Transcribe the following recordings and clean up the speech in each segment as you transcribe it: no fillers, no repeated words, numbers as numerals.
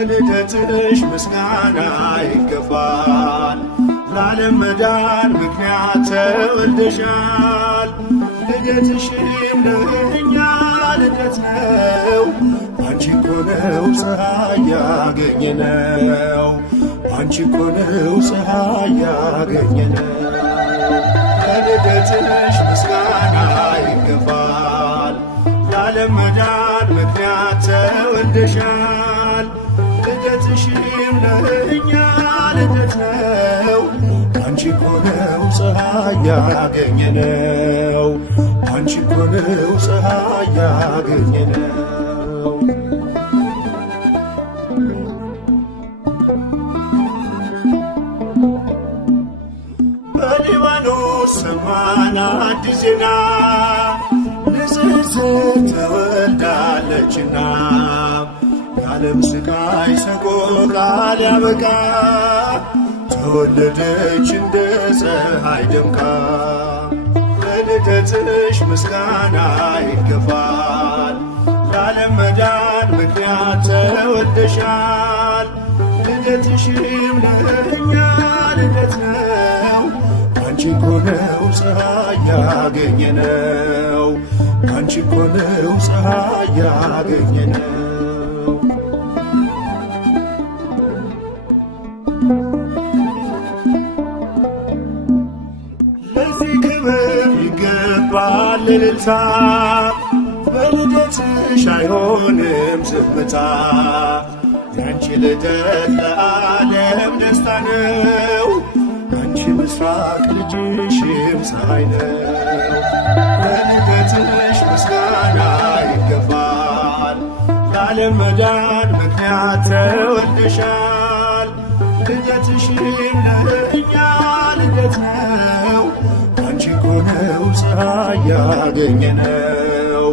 ለልደትሽ ምስጋና ይገባል። ለዓለም መዳን ምክንያት ተወልደሻል። ልደትሽም ለእኛ ልደት ነው። አንቺ እኮ ነው ፀሐይ ያገኘነው። አንቺ እኮ ነው ፀሐይ ያገኘነው። ለልደትሽ ምስጋና ይገባል። ለዓለም መዳን ምክንያት ተወልደሻል። ልደትሽም ለእኛ ልደት ነው። አንቺ እኮ ነው ፀሐይ ያገኘነው። አንቺ እኮ ነው ፀሐይ ያገኘነው። በሊባኖስ ሰማን አዲስ ዜና ንጽሕት ተወልዳለችና የዓለም ስቃይ ሰቆቃ ሊያበቃ ተወለደች እንደ ፀሐይ ደምቃ። ለልደትሽ ምስጋና ይገባል። ለዓለም መዳን ምክንያት ተወልደሻል። ልደትሽም ለእኛ ልደት ነው። አንቺ እኮ ነው ፀሐይ ያገኘነው። አንቺ እኮ ነው ፀሐይ ያገኘነው። ለዚህ ክብር ይገባል እልልታ። በልደትሽ አይሆንም ዝምታ። ያንቺ ልደት ለዓለም ደስታ ነው። አንቺ ምስራቅ ልጅሽም ፀሐይ ነው። ለልደትሽ ምስጋና ይገባል። ለዓለም መዳን ምክንያት ተወልደሻል። ልደትሽም ለእኛ ልደት ነው። አንቺ እኮ ነው ፀሐይ ያገኘነው።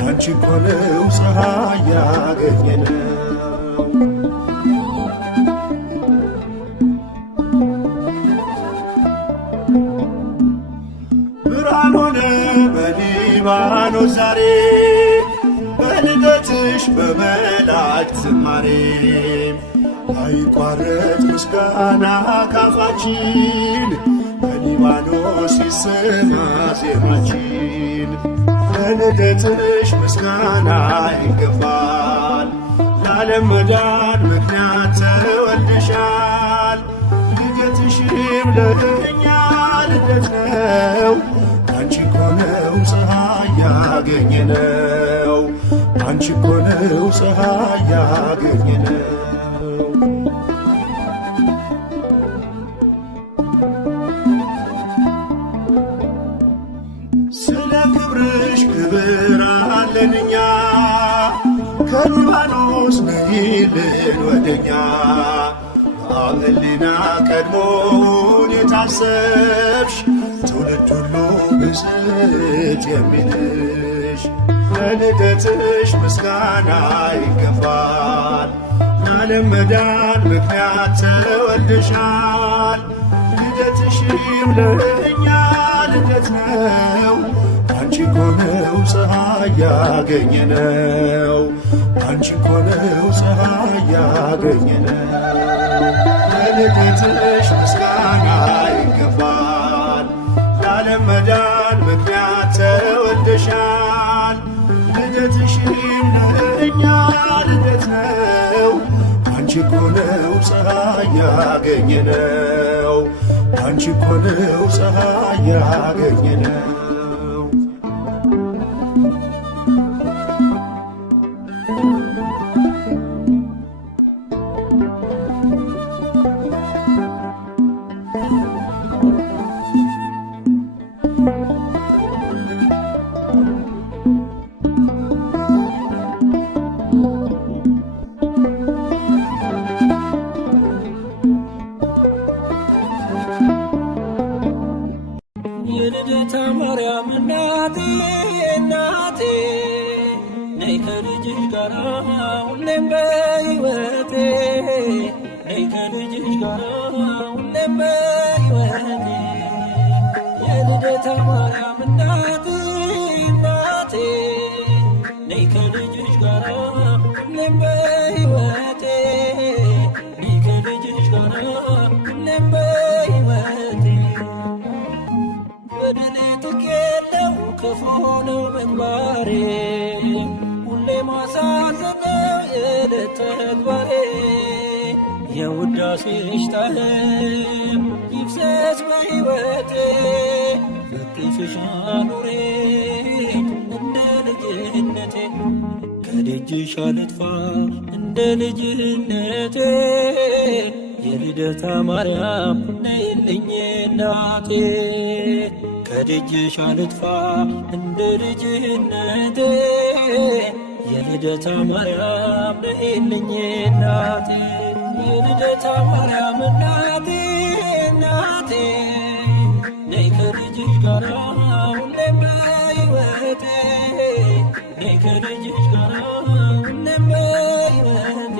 አንቺ እኮ ነው ፀሐይ ያገኘነው። ብርሃን ሆነ በሊባኖስ ዛሬ በልደትሽ በመላእክት ዝማሬ። አይቋረጥ ምስጋና ካፋችን በሊባኖስ ይሰማ ዜማችን። ለልደትሽ ምስጋና ይገባል። ለዓለም መዳን ምክንያት ተወልደሻል። ልደትሽም ለእኛ ልደት ነው። አንቺ እኮ ነው ፀሐይ ያገኘነው። አንቺ እኮ ነው ፀሐይ ያገኘነው። ስለ ክብርሽ ክብር አለን እኛ። ከሊባኖስ ነይልን ወደኛ። በአብ ቀድሞን የታሰብሽ ትውልድ ሁሉ ብፅዕት የሚልሽ። ለልደትሽ ምስጋና ይገባል። ለዓለም መዳን ምክንያት ተወልደሻል። ልደትሽም ለእኛ ልደት ነው። አንቺ እኮ ነው ፀሐይ ያገኘነው። አንቺ እኮ ነው ፀሐይ ያገኘነው። ለልደትሽ ምስጋና ይገባል። ለዓለም መዳን ምክንያት ተወልደሻል። ልደትሽም ለእኛ ልደት ነው። አንቺ እኮ ነው ፀሐይ ያገኘነው። አንቺ እኮ ነው ፀሐይ ያገኘነው። ማርያም እናቴ እናቴ ነይ ከልጅሽ ጋራ ሁሌም በሕይወቴ ነይ ከልጅሽ ጋራ ሁሌም በሕይወቴ የልደታ ማርያም እናቴ እናቴ ነይ ከልጅሽ ጋራ ሁሌም በሕይወቴ ነይ ከልጅሽ ጋራ ሁሌም በሕይወቴ በደሌ ትኬለው ክፉ ነው ምግባሬ ሁሌ ማሳዘነው የዕለት ተግባሬ የውዳሴሽ ጣዕም ይፍሰስ በሕይወቴ በቅፍሽ አኑሬኝ እንደ ልጅነቴ ከደጅሽ አልጥፋ እንደ ልጅነቴ የልደታ ማርያም ነይልኝ እናቴ ከደጅሽ አልጥፋ እንደ ልጅነቴ የልደታ ማርያም ነይልኝ እናቴ የልደታ ማርያም እናቴ እናቴ ነይ ከልጅሽ ጋራ ሁሌም በሕይወቴ ነይ ከልጅሽ ጋራ ሁሌም በሕይወቴ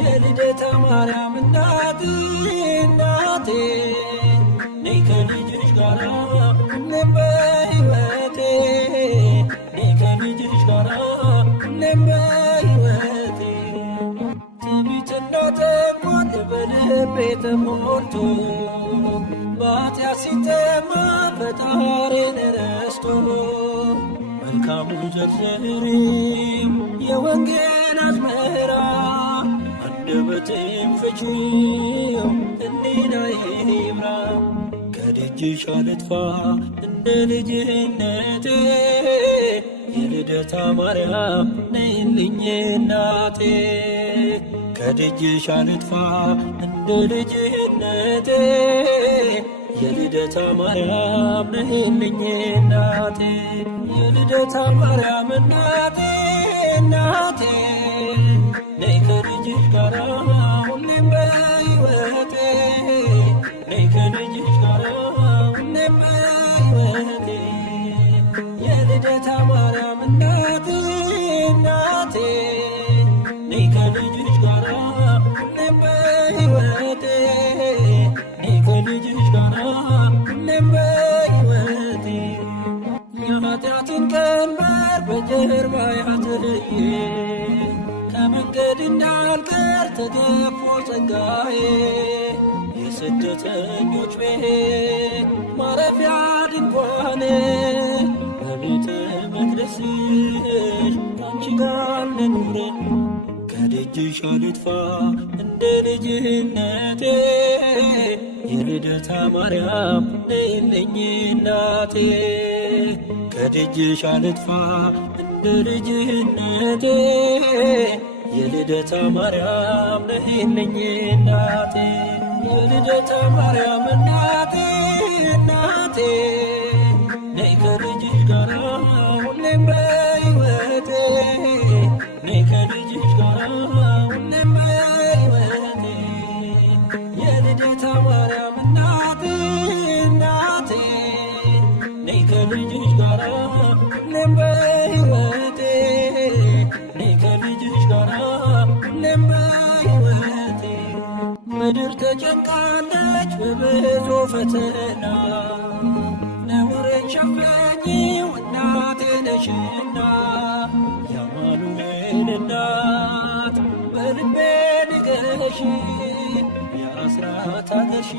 የልደታ ማርያም እናቴ እናቴ ነይ ከልጅሽ ጋራ ሁሌም በሕይወቴ ነይ ከልጅሽ ጋራ ሁሌም በሕይወቴ ትዕቢትና ተንኮል በልቤ ተሞልቶ በኃጢአት ሲጠማ ፈጣሪን ረስቶ መልካሙ ዘርዘሪው የወንጌል አዝመራ አንደበቴን ፍቺው ሕሊናዬ ይብራ ከደጅሽ አልጥፋ እንደ ልጅነቴ የልደታ ማርያም ነይልኝ እናቴ ከደጅሽ አልጥፋ እንደ ልጅነቴ የልደታ ማርያም ነይልኝ እናቴ የልደታ ማርያም እናቴ እናቴ ነይ ከልጅሽ ጋራ ሁሌም በሕይወቴ ነይ ከልጅሽ ጋራ ሁሌም በሕይወቴ የልደታ ማርያም እናቴ እናቴ ነይ ከልጅሽ ጋራ ሁሌም በሕይወቴ ነይ ከልጅሽ ጋራ ሁሌም በሕይወቴ የኃጢአትን ቀንበር በጀርባ ያዝዬ ከመንገድ እንዳልቀር ተገፎ ጸጋዬ የስደተኞች ቤት ማረፊያ ድንኳኔ በቤተ መቅደስሽ ካንቺ ጋር ልኑር ከደጅሽ አልጥፋ እንደ ልጅነቴ የልደታ ማርያም ነይልኝ እናቴ ከደጅሽ አልጥፋ እንደ ልጅነቴ የልደታ ማርያም ነይልኝ እናቴ የልደታ ማርያም እናቴ እናቴ ነይ ከልጅሽ ጋራ ሁሌም በሕይወቴ ነይ ከልጅሽ ጋራ ሁሌም በሕይወቴ የልደታ ማርያም እናቴ እናቴ ነይ ከልጅሽ ጋራ ሁሌም በሕይወቴ ነይ ከልጅሽ ጋራ ሁሌም በሕይወቴ ምድር ተጨንቃለች በብዙ ፈተና ነውሬን ሸፈኚው እናቴ ነሽና የአማኑኤል እናት በልቤ ንገሺ የአስራት አገርሺ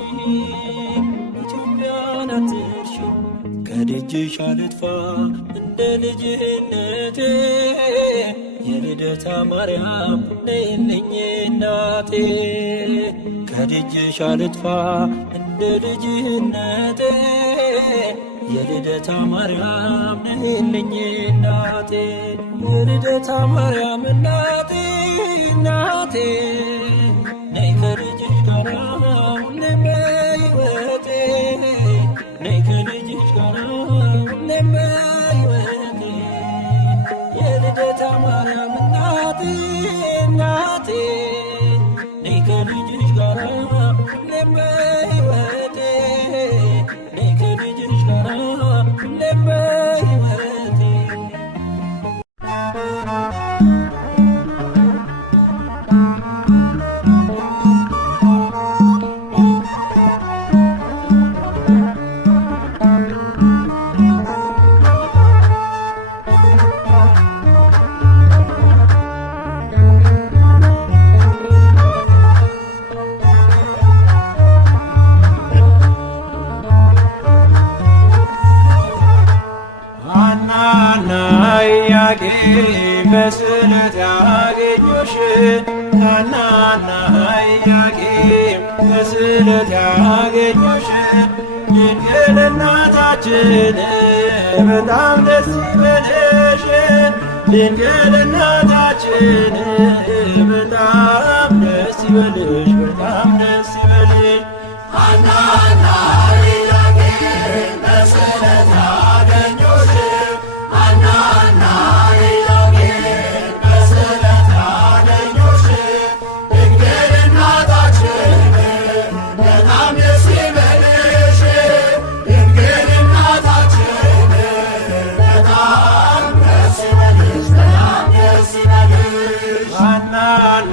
ኢትዮጵያን አትርሺ ከደጅሽ አልጥፋ እንደ ልጅነቴ የልደታ ማርያም ነይልኝ እናቴ ከደጅሽ አልጥፋ እንደ ልጅነቴ የልደታ ማርያም ነይልኝ እናቴ የልደታ ማርያም እናቴ እናቴ ነይ ከልጅሽ ጋራ ሁሌም በሕይወቴ ነይ ከልጅሽ ጋራ ሁሌም በሕይወቴ የልደታ ማርያም እናቴ እናቴ ነይ ከልጅሽ ጋራ ሁሌም በሕይወቴ ነይ ከልጅሽ ጋራ በስለት ያገኙሽ ድንግል እናታችን በጣም ደስ ይበልሽ። ድንግል እናታችን በጣም ደስ ይበልሽ፣ በጣም ደስ ይበልሽ። ሐናና ኢያቄም በስለት ያገኙሽ ሐናና ኢያቄም በስለት ያገኙሽ ድንግል እናታችን በጣም ደስ ይበልሽ። ድንግል እናታችን በጣም ደስ ይበልሽ፣ በጣም ደስ ይበልሽ። ሐናና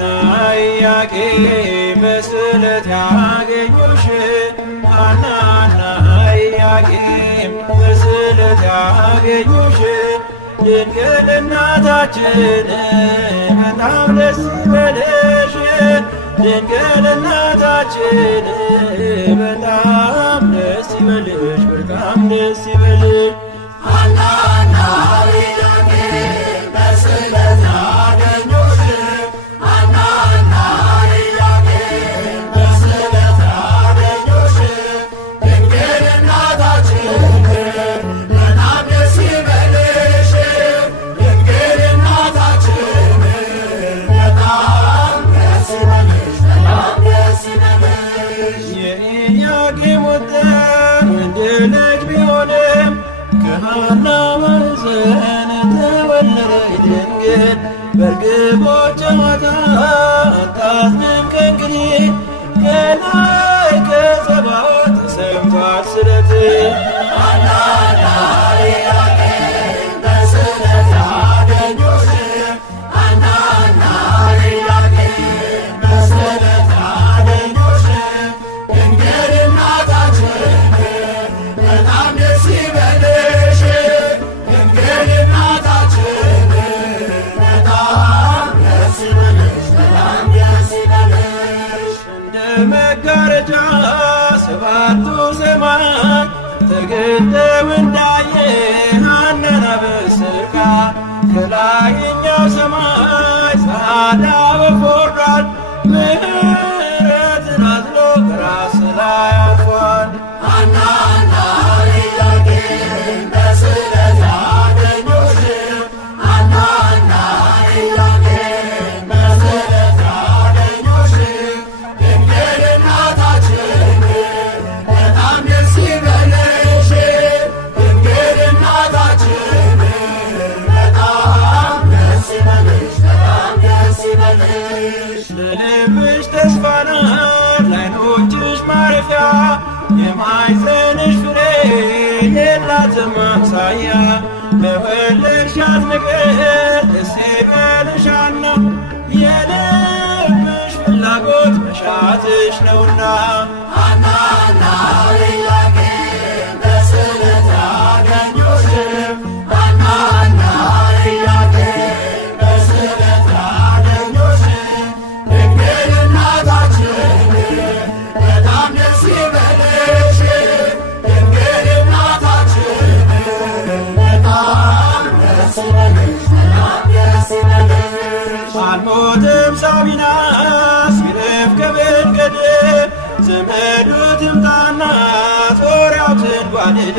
ኢያቄም በስለት ያገኙሽ ሐናና ኢያቄም በስለት ያገኙሽ ድንግል እናታችን በጣም ደስ ይበልሽ። ድንግል እናታችን በጣም ደስ ይበልሽ፣ በጣም ደስ ይበልሽ። ሐናና ኢያቄም በስለት ያገኙሽ ሐናና ኢያቄም በስለት ያገኙሽ ድንግል እናታችን በጣም ደስ ይበልሽ። ድንግል እናታችን በጣም ደስ ይበልሽ፣ በጣም ደስ ይበልሽ። የኢያቄም ወጣት ወንድ ልጅ ቢሆንም ከሐና ማኅፀን ተወለደች ድንግል። በርግቦች ጨዋታ አታዝንም ከእንግዲህ ከላይ ከጸባዖት ተሰምቷል ስለት። ሐናና ኢያቄም በስለት ያገኙሽ ሐናና ኢያቄም በስለት ያገኙሽ ድንግል እናታችን በጣም ደስ ይበልሽ። ድንግል እናታችን በጣም ደስ ይበልሽ፣ በጣም ደስ ይበልሽ። እንደ መጋረጃ ሰባቱ ሰማያት ተገልጠው እንዳየ ሐናን አበሰርካ ከላይኛው ሰማይ ጸዓዳ ወፍ ወርዷል። ምሕረትን አዝሎ በራስ ላይ አርፏል። ሐናና ኢያቄም በስለት ያገኙሽ ሐናና ኢያቄም በስለት ያገኙሽ ድንግል እናታችን በጣም ደስ ይበልሽ። ድንግል እናታችን በጣም ደስ ይበልሽ፣ በጣም ደስ ይበልሽ። ለልብሽ ተስፋ ናት ለዓይኖችሽ ማረፊያ የማኅፀንሽ ፍሬ የላትም አምሳያ። በወለድሻት ነገር ደስ ይበልሽ ሐና የልብሽ ፍላጎት መሻትሽ ነውና። ሐናና ኢያቄም በስለት ያገኙሽ ሐናና ኢያቄም በስለት ያገኙሽ ድንግል እናታችን በጣም ደስ ይበልሽ። ድንግል እናታችን በጣም ደስ ይበልሽ፣ በጣም ደስ ይበልሽ። አልሞትም ሳቢናስ ቢረፍ ከመንገድ ዘመዱ ትምጣና ጾርያው ትንጓደድ።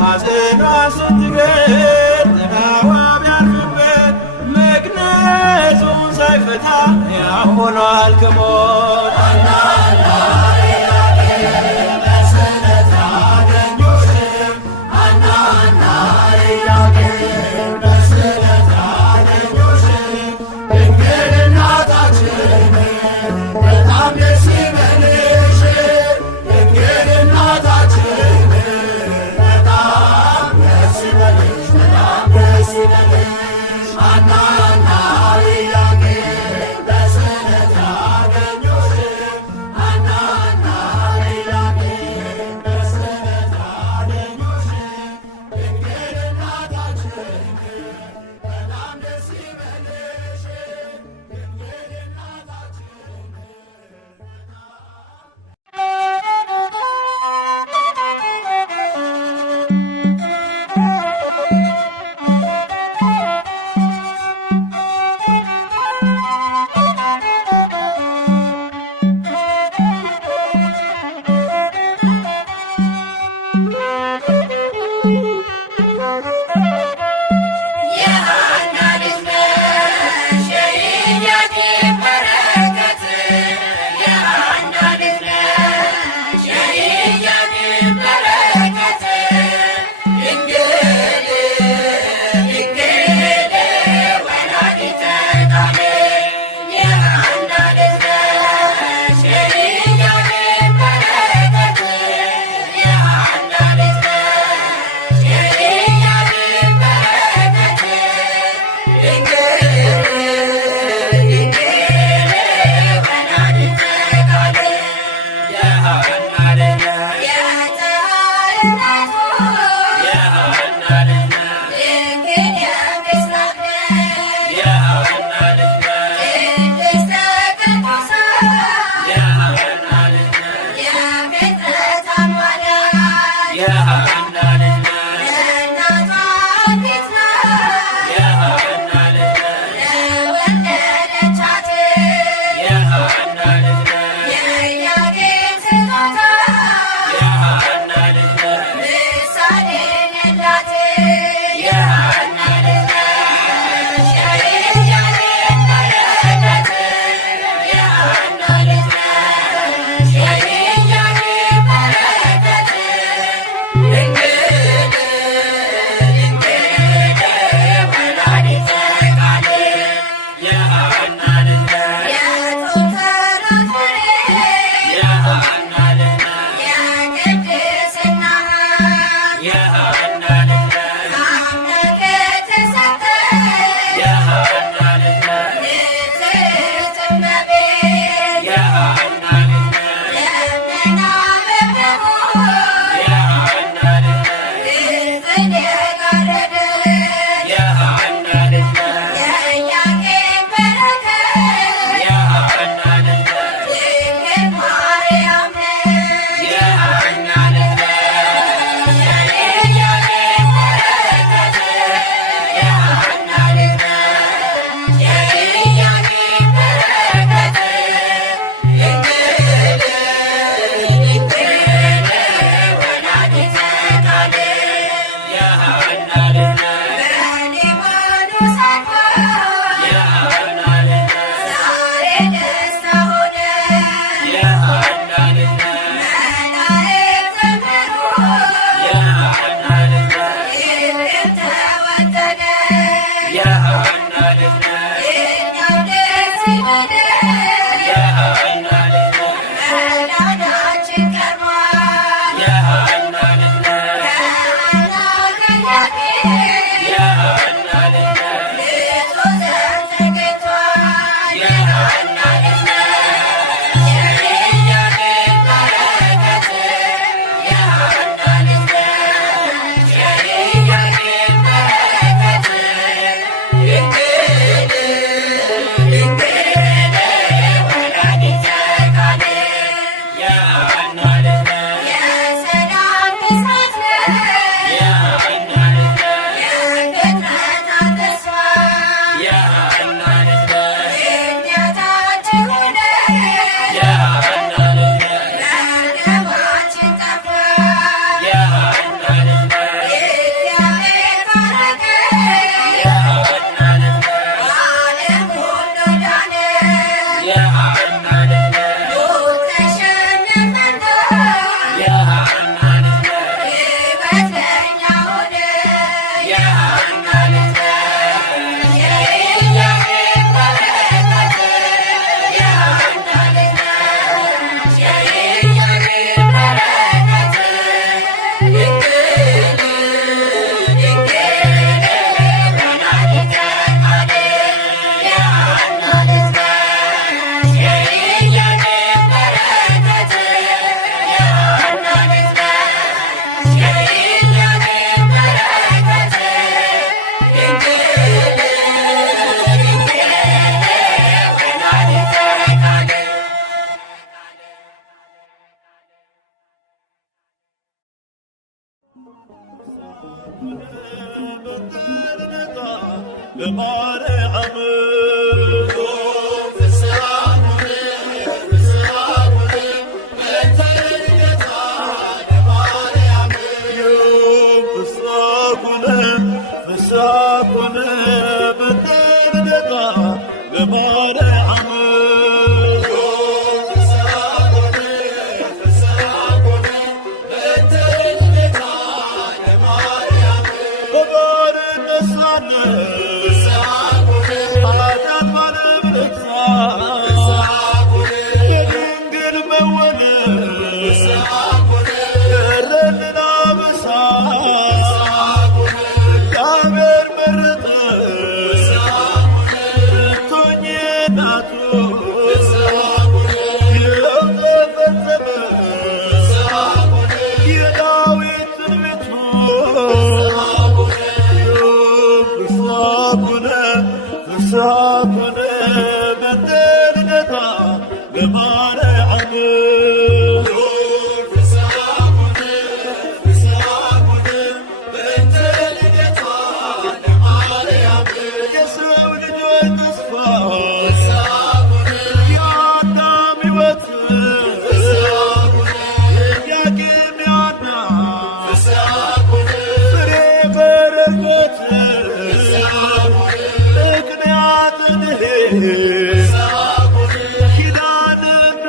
ሐዘኗን ስትገድ ጥላዋ ቢያርፍበት መግነዙን ሳይፈታ ሕያው ሆኗል ከሞት። ሐናና ኢያቄም በስለት ያገኙሽ ሐናና ኢያቄም በስለት ያገኙሽ ድንግል እናታችን በጣም ደስ ይበልሽ። ድንግል እናታችን በጣም ደስ ይበልሽ፣ በጣም ደስ ይበልሽ። ሐናና ኢያቄም በስለት ያገኙሽ Bye.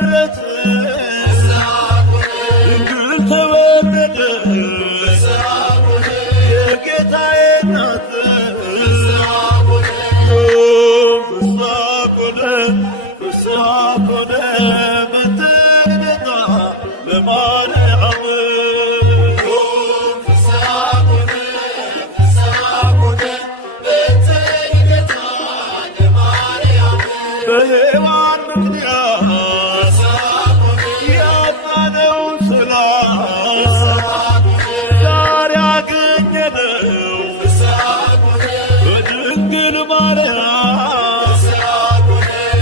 ምሕረት ድንግል ተወለደ የጌታዬ እናት ፍስሐ ኮነ በትንቢታ ለማርያም በሔዋን ምክንያት ያጣነውን ሰላም ዛሬ አገኘነው በድንግል ማርያም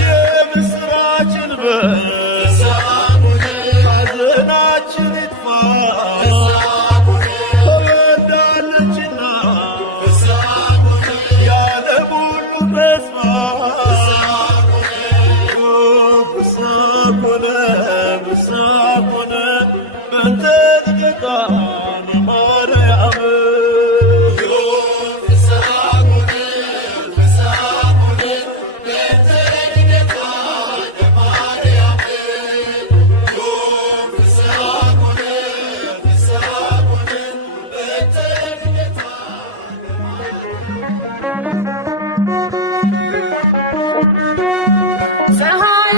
የምስራችን በስ ሐዘናችን ይጥፋ ተወልዳለችና የዓለም ሁሉ ተስፋ ፍስሐ ኮነ በእንተ ልደታ ለማርያም ፀሐይ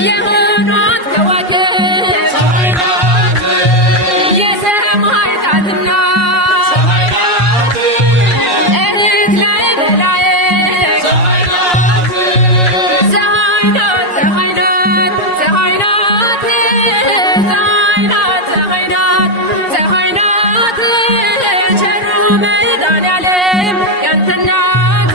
የሆኗት ከዋክብት የሰማይ ጣትና እልፍ ላይ መላእክት ፀሐይ ናት ፀሐይ ናት ፀሐይ ናት ፀሐይ ናት ፀሐይ ናት ቸሩ መድኃኔዓለም ያንተ እናት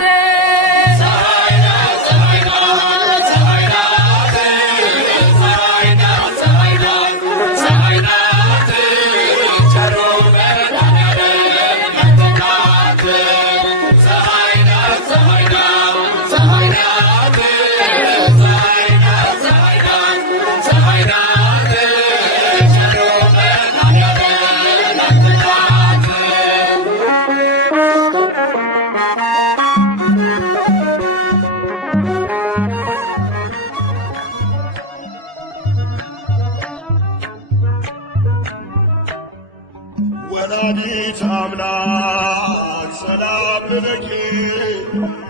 ወላዲተ አምላክ ሰላም ለኪ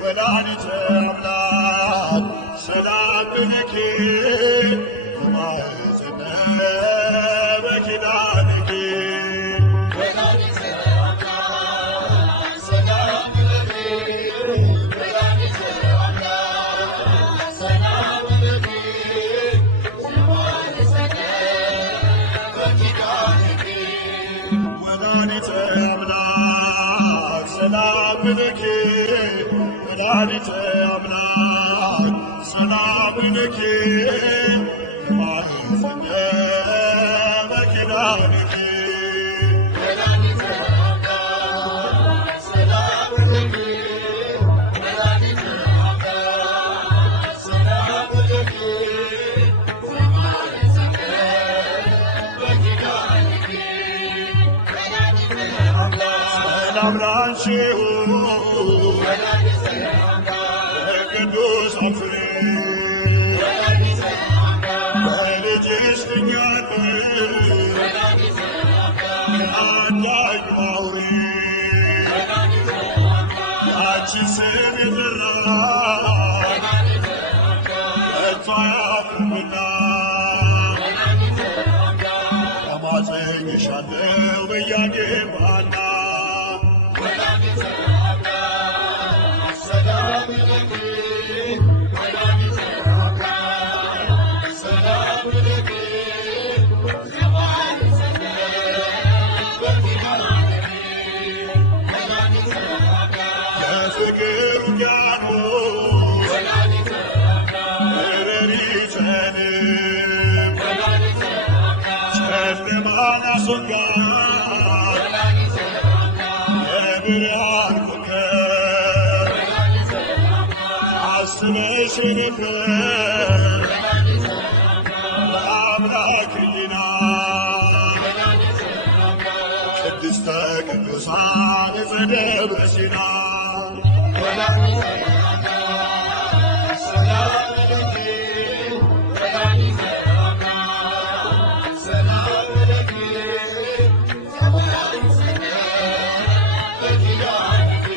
ወላዲተ አምላክ ሰላም ለኪ በማኅፀነ በኪዳንኪ ወላዲተ አምላክ ሰላም ለኪ ወላዲተ አምላክ ሰላም ለኪ በማኅፀነ በኪዳንኪ ወላዲተ አምላክ ሰላም ለኪ ወላዲተ አምላክ ሰላም ለኪ በማኅፀነ በኪዳንኪ ወላዲተ አምላክ ሰላም ለኪ ወላዲተ አምላክ ሰላም ለኪ በማኅፀነ በኪዳንኪ ሰላም ላንቺ ይሁን ቅዱሳን ፍሬ በልጅሽ ድኛለሁ ከአዳኝ አውሬ ያንቺን ስም የጠራ ከቶ አያፍርምና እማጸንሻለሁ በያጌም ሐና ወላዲተ አምላክ ሰላም ለኪ ወላዲተ አምላክ ሰላም ለኪ በማኅፀነ በኪዳንኪ ወላዲተ አምላክ የፍቅር ውቅያኖስ ወላዲተ አምላክ ረድኤተ ዓለም ወላዲተ አምላክ ጨለማን አስወጋድ የብርሃን ኮከብ አስበሽ ነበር በአምላክ ሕሊና ቅድስተ ቅዱሳን ዘደብረ ሲና ወላዲተ አምላክ ሰላም ለኪ ወላዲተ አምላክ ሰላም ለኪ በማኅፀነ በኪዳንኪ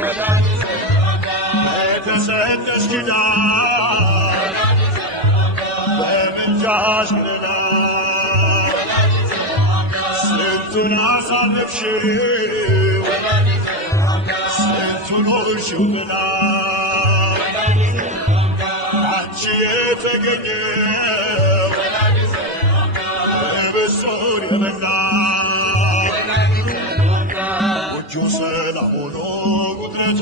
ወላዲተ አምላክ በተሰጠሽ ኪዳን በምልጃሽ ምለላል ስንቱን አሳለፍሽው ስንቱን ሆንሽው ጥላ አንቺ የተገኘው ህብስቱን የበላ ጎጆ ሰላም ሆኖ ቁጥረቱ